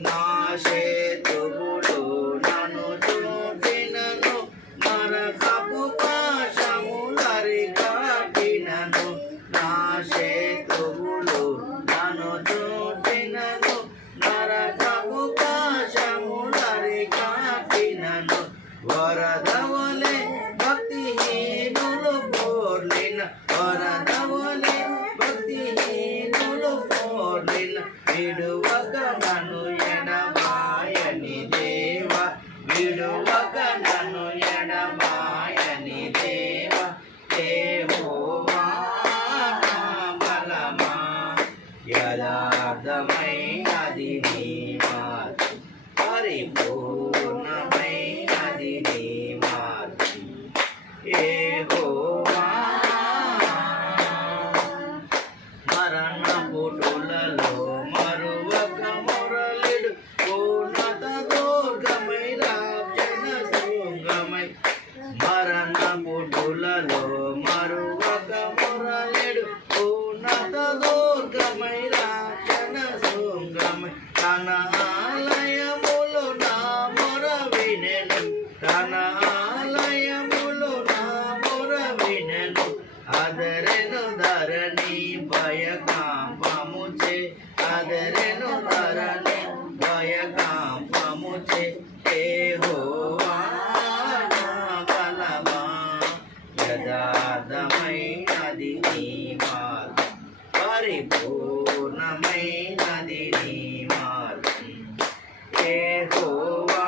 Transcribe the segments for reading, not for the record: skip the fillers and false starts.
నా శత్రువులు నన్ను చూచినను నరకపు పాశములరికట్టినను నా శత్రువులు నన్ను చూచినను నరకపు పాశములరికట్టినను వరదవలే భక్తిహీనులు పోర్లిన వరదవలే భక్తిహీనులు పోర్లిన విడువక నన్ను ఎడబాయని దేవా విడువక నన్ను ఎడబాయని దేవా యెహోవా నా బలమా యథార్థమైనది నీ మార్గం పరిపూర్ణమైనది నీ మార్గం యెహోవా మరణ పుటులలో మరువక మొరలిడు పూర్ణత దుర్గమై రాజన శృంగమై మరణ పుటులలో మరువక మొరలిడు పూర్ణత దుర్గమై రాజన శృంగమై తన ఆలయములు నా మొర వినెను తన ఆలయములు నా మొర వినెను అదరెను ధరణి భయకాంపముచే అదరెను ధరణి భయకాంపముచే యెహోవా నా బలమా యథార్థమైనది నీ మార్గం పరిపూర్ణమైనది నీ మార్గం యెహోవా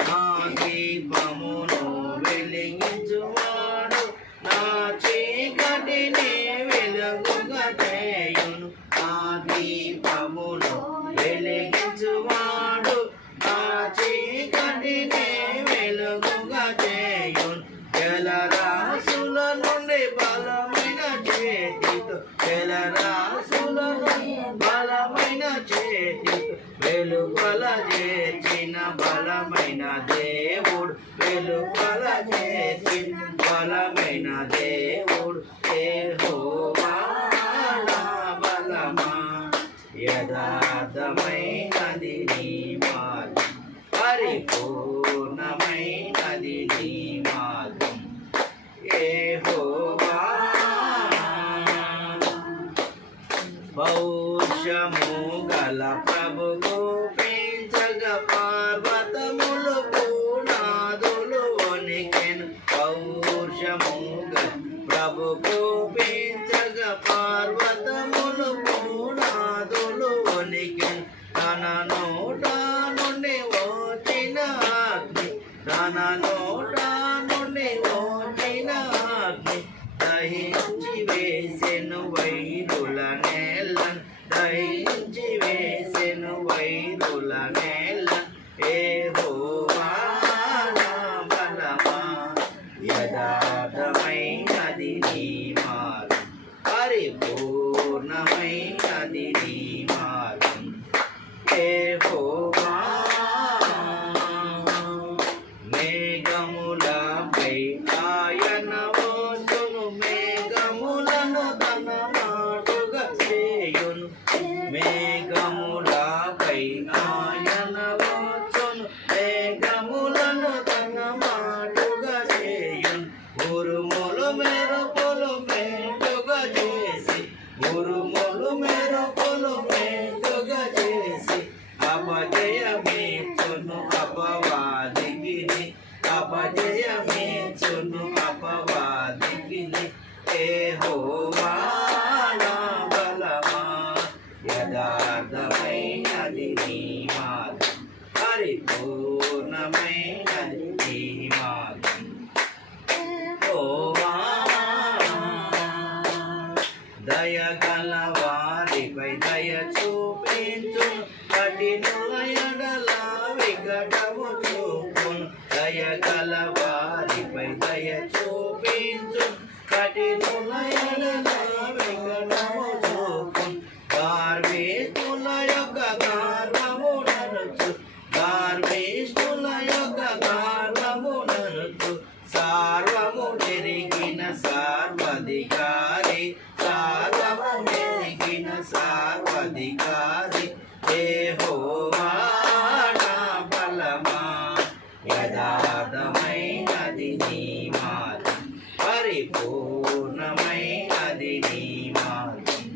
నా దీపమును వెలిగించువాడు నా చీకటిని వెలుగుగా చేయును నా దీపమును వెలిగించువాడు నా చీకటిని వెలుగుగా చేయును జలరాశుల నుండి బలమైన చేతితో జలరాశుల నుండి బలమైన చేతితో వెలుపల చేసిన బలమైన దేవుడు వెలుపల చేసిన బలమైన దేవుడు యెహోవా నా బలమా యథార్థమైనది నీ మార్గం పరిపూర్ణమైనది నీ మార్గం యెహోవా పౌరుషము గల ప్రభువు పెంచగ పర్వతములు పునాదులు వణికెను పౌరుషము గల ప్రభువు పెంచగ పర్వతములు పునాదులు వణికెను తన నోట నుండి వచ్చిన అగ్ని తన నోట నుండి వచ్చిన అగ్ని దహించి వేసెను వైరుల నేలను దహించి వేసెను వైరుల నేలను యెహోవా నా బలమా యథార్థమైనది నీ మార్గం పరిపూర్ణమైనది నీ మార్గం యెహోవా మేఘములపై ఆయన వచ్చును మేఘములను తన మాటుగా చేయును మేఘములపై ఆయన వచ్చును మేఘములను తన మాటుగా చేయును ఉరుములు మెరుపులు మేటుగా చేసి ఉరుములు మెరుపులు మేటుగా చేసి అపజయమేచును అపవాదికి అపజయమేచును అపవాదికి యెహోవా నా బలమా యథార్థమైనది నీ మార్గం పరిపూర్ణమైనది నీ మార్గం యెహోవా దయగల వారిపై దయ చూపించును కఠినుల ఎడల వికటము చూపును దయగల వారిపై దయ చూపించును కఠినుల ఎడల వికటము చూపును గర్విష్ఠుల యొక్క గర్వము ననుచు గర్విష్ఠుల యొక్క గర్వము ననుచు సార్వము నెరిగిన సార్వధికారి సార్వము నెరిగిన సార్వధికారి అధికారి యెహోవా నా బలమా యథార్థమైనది నీ మార్గం పరిపూర్ణమైనది నీ మార్గం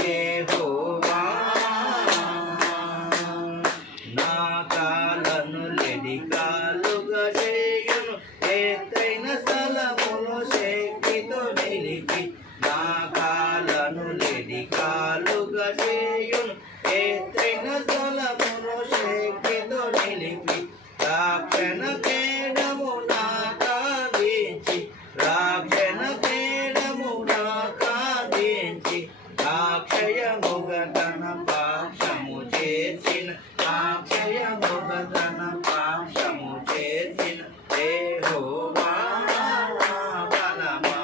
యెహోవా నా కాళ్ళను లెడికాలుగా చేయును ఎత్తైన స్థలములో శక్తితో నిలిపి నా కాళ్ళను లెడికాలుగా చేయును ఎత్తైన స్థలములో శక్తితో నిలిపి రక్షణ కేడము నాకాదించి రక్షణ కేడము నాకాదించి అక్షయముగా తన పాక్షము చేసిన అక్షయముగా తన పాక్షము చేసిన యెహోవా నా బలమా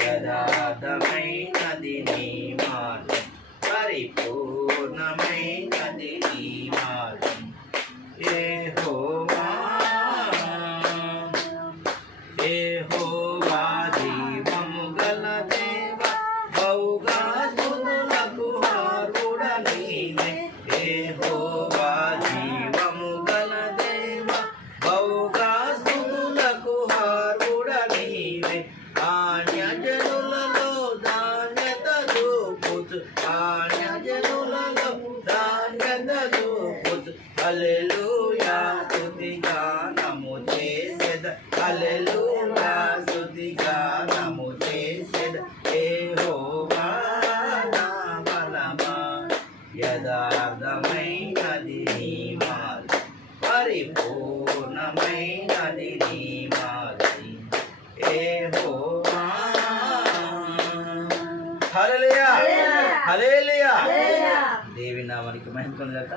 యథార్థమైనది నీ మార్గం పరిపూర్ణమైనది నీ మార్గం యెహోవా యెహోవా జీవము గల దేవ బహుగా స్తుతులకు అర్హుడ నీవే యెహోవా జీవము గల దేవ బహుగా స్తుతులకు అర్హుడ నీవే అన్యజనులలో ధాన్యత చూపుచు అన్యజనులలో ధాన్యత చూపుచు హల్లెలూయా స్తుతి గానము చేసెద హల్లెలూయా స్తుతి గానము చేసెద యెహోవా నా బలమా యథార్థమైనది నీ మార్గం పరిపూర్ణమైనది నీ మార్గం యెహోవా హల్లెలూయా హల్లెలూయా దేవి నామానికి మహిమ కలుగుగాక.